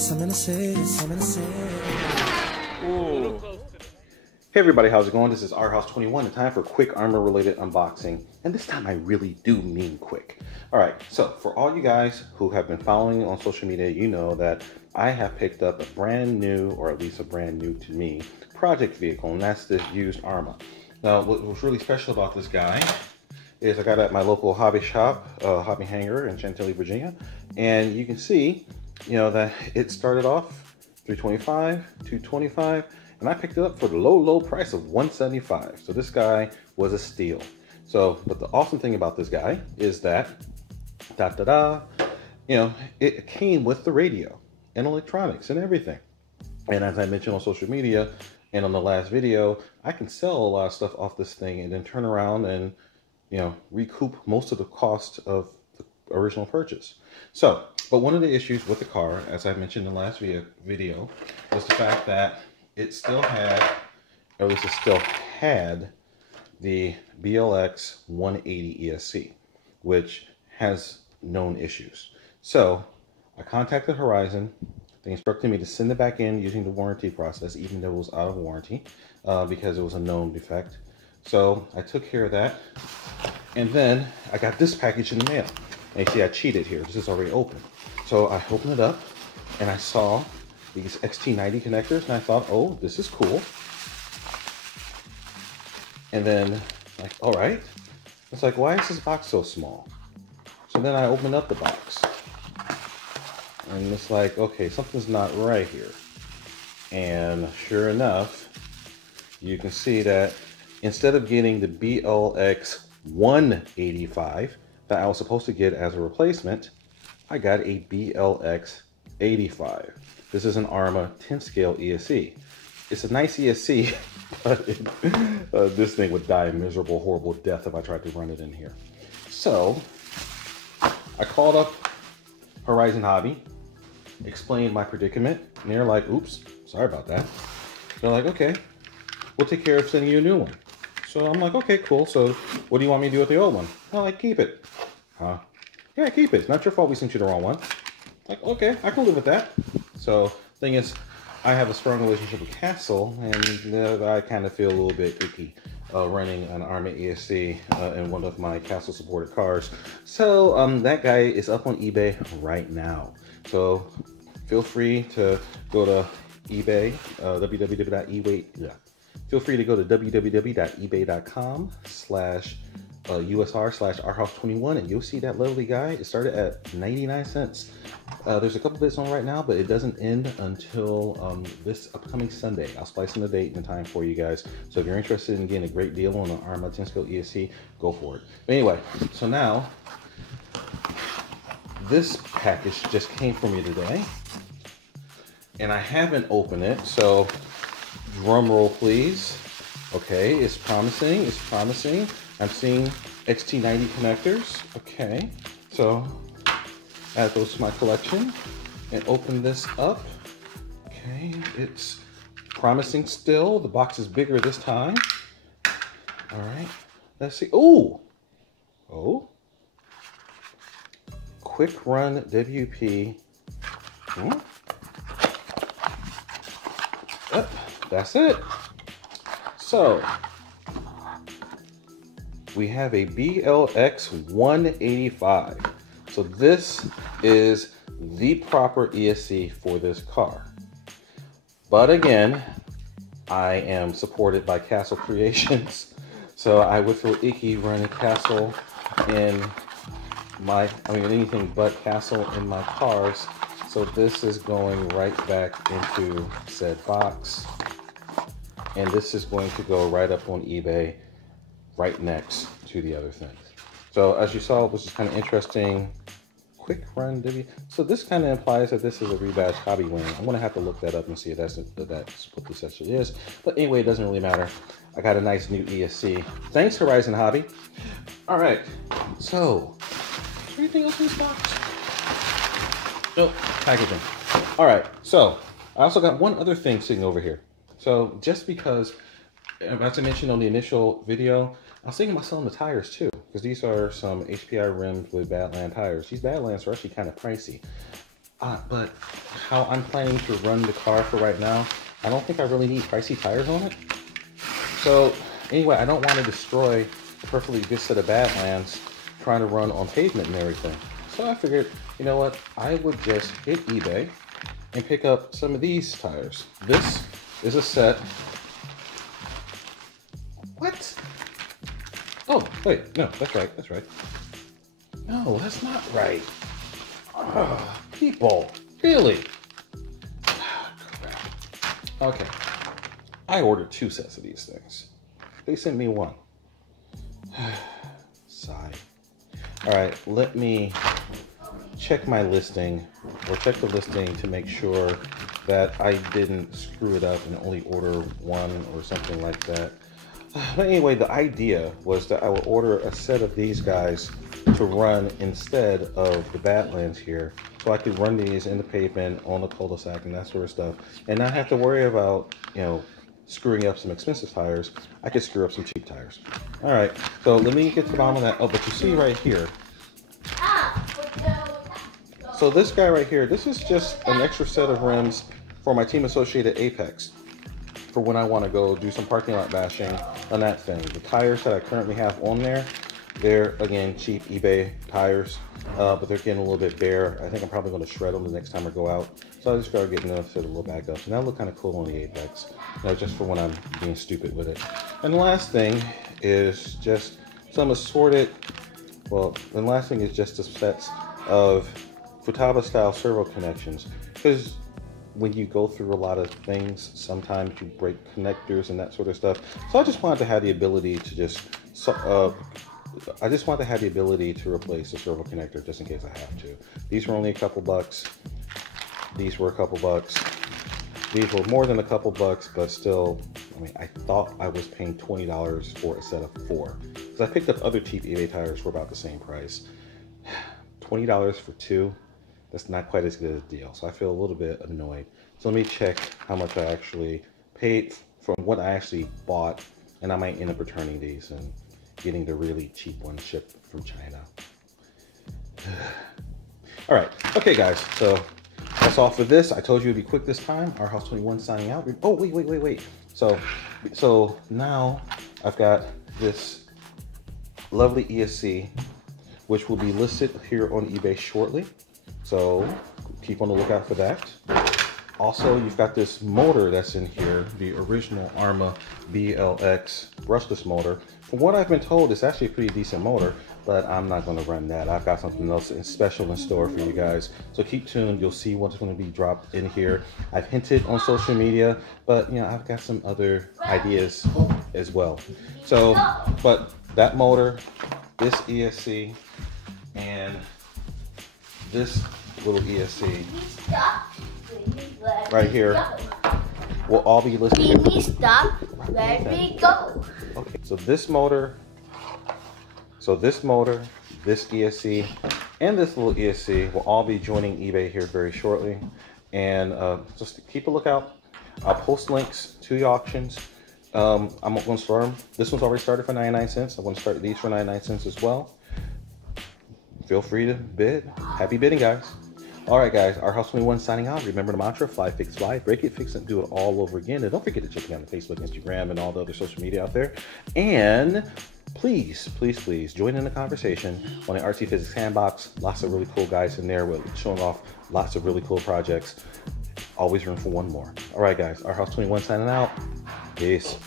Hey everybody, how's it going? This is ARRMA and time for quick ARRMA related unboxing. And this time I really do mean quick. Alright, so for all you guys who have been following on social media, you know that I have picked up a brand new, or at least a brand new to me, project vehicle, and that's this used ARRMA. Now, what was really special about this guy is I got it at my local hobby shop, Hobby Hanger in Chantilly, Virginia. And you can see, you know, that it started off $325, $225, and I picked it up for the low price of $175. So this guy was a steal. So, but the awesome thing about this guy is that, you know, it came with the radio and electronics and everything. And as I mentioned on social media and on the last video, I can sell a lot of stuff off this thing and then turn around and, you know, recoup most of the cost of the original purchase. So, but one of the issues with the car, as I mentioned in the last video, was the fact that it still had, or at least it still had, the BLX 180 ESC, which has known issues. So I contacted Horizon. They instructed me to send it back in using the warranty process, even though it was out of warranty, because it was a known defect. So I took care of that. And then I got this package in the mail. And you see I cheated here. This is already open. So I opened it up and I saw these XT90 connectors, and I thought, oh, this is cool. And then, like, all right. It's like, why is this box so small? So then I opened up the box. And it's like, okay, something's not right here. And sure enough, you can see that instead of getting the BLX 185 that I was supposed to get as a replacement, I got a BLX 85. This is an ARRMA 10 scale ESC. It's a nice ESC, but this thing would die a miserable, horrible death if I tried to run it in here. So I called up Horizon Hobby, explained my predicament, and they're like, oops, sorry about that. They're like, okay, we'll take care of sending you a new one. So I'm like, okay, cool. So what do you want me to do with the old one? I'm like, keep it. Huh? Yeah, keep it. It's not your fault we sent you the wrong one. Like, okay, I can live with that. So thing is, I have a strong relationship with Castle, and I kind of feel a little bit icky running an ARRMA ESC in one of my Castle supported cars. So that guy is up on eBay right now. So feel free to go to eBay, Feel free to go to www.ebay.com/USR/ARRMA21, and you'll see that lovely guy. It started at 99 cents. There's a couple bits on right now, but it doesn't end until this upcoming Sunday. I'll splice in the date and time for you guys. So if you're interested in getting a great deal on an ARRMA 10 scale ESC, go for it. But anyway, so now this package just came for me today, and I haven't opened it, so drum roll please. Okay, it's promising, it's promising. I'm seeing XT90 connectors. Okay, so add those to my collection and open this up. Okay, it's promising still. The box is bigger this time. All right, let's see. Oh, quick run WP. Yep, that's it. So we have a BLX 185. So this is the proper ESC for this car. But again, I am supported by Castle Creations. So I would feel icky running Castle in my, anything but Castle in my cars. So this is going right back into said box. And this is going to go right up on eBay right next to the other things. So as you saw, which is kind of interesting, quick run W. So this kind of implies that this is a rebadged hobby wing. I'm gonna have to look that up and see if that's what this actually is. But anyway, it doesn't really matter. I got a nice new ESC. Thanks, Horizon Hobby. All right, so is there anything else in this box? Nope, packaging. All right, so I also got one other thing sitting over here. So just because, as I mentioned on the initial video, I was thinking about selling the tires too, because these are some HPI rims with Badland tires. These Badlands are actually kind of pricey. But how I'm planning to run the car for right now, I don't think I really need pricey tires on it. So anyway, I don't want to destroy a perfectly good set of Badlands trying to run on pavement and everything. So I figured, you know what, I would just hit eBay and pick up some of these tires. This is a set. What? Oh, wait, no, that's right, that's right. No, that's not right. Oh, people, really? Oh, crap. Okay, I ordered 2 sets of these things. They sent me 1. Sigh. All right, let me check my listing, or check the listing to make sure that I didn't screw it up and only order 1 or something like that. But anyway, the idea was that I would order a set of these guys to run instead of the Badlands here, so I could run these in the pavement, on the cul-de-sac, and that sort of stuff, and not have to worry about, you know, screwing up some expensive tires. I could screw up some cheap tires. All right, so let me get to the bottom of that. Oh, but you see right here. So this guy right here, this is just an extra set of rims for my Team Associated Apex, for when I want to go do some parking lot bashing on that thing. The tires that I currently have on there, they're, again, cheap eBay tires, but they're getting a little bit bare. I think I'm probably going to shred them the next time I go out. So I just started getting them to the little back up. And that look kind of cool on the Apex, you know, just for when I'm being stupid with it. And the last thing is just some assorted, well, the last thing is just the sets of Futaba style servo connections. Because when you go through a lot of things, sometimes you break connectors and that sort of stuff. So I just wanted to have the ability to just, replace the servo connector just in case I have to. These were only a couple bucks. These were a couple bucks. These were more than a couple bucks, but still, I mean, I thought I was paying $20 for a set of 4. Because I picked up other cheap eBay tires for about the same price. $20 for 2. That's not quite as good a deal, so I feel a little bit annoyed. So let me check how much I actually paid from what I actually bought, and I might end up returning these and getting the really cheap ones shipped from China. All right, okay guys, so that's all for this. I told you it'd be quick this time. Our House 21 signing out. Oh, wait. So now I've got this lovely ESC, which will be listed here on eBay shortly. So keep on the lookout for that. Also, you've got this motor that's in here, the original ARRMA BLX brushless motor. From what I've been told, it's actually a pretty decent motor, but I'm not going to run that. I've got something else special in store for you guys. So keep tuned. You'll see what's going to be dropped in here. I've hinted on social media, but you know, I've got some other ideas as well. So, but that motor, this ESC, and this little ESC right here will all be listed. Can stop where we go? Okay, so this motor, this ESC, and this little ESC will all be joining eBay here very shortly. And just keep a lookout. I'll post links to the auctions. I'm going to start them. This one's already started for 99 cents. I'm going to start these for 99 cents as well. Feel free to bid. Happy bidding, guys. All right, guys, our House 21 signing out. Remember the mantra, fly, fix, fly, break it, fix it, do it all over again. And don't forget to check me out on Facebook, Instagram, and all the other social media out there. And please join in the conversation on the RT Physics Sandbox. Lots of really cool guys in there with showing off lots of really cool projects. Always room for one more. All right, guys, our House 21 signing out. Peace.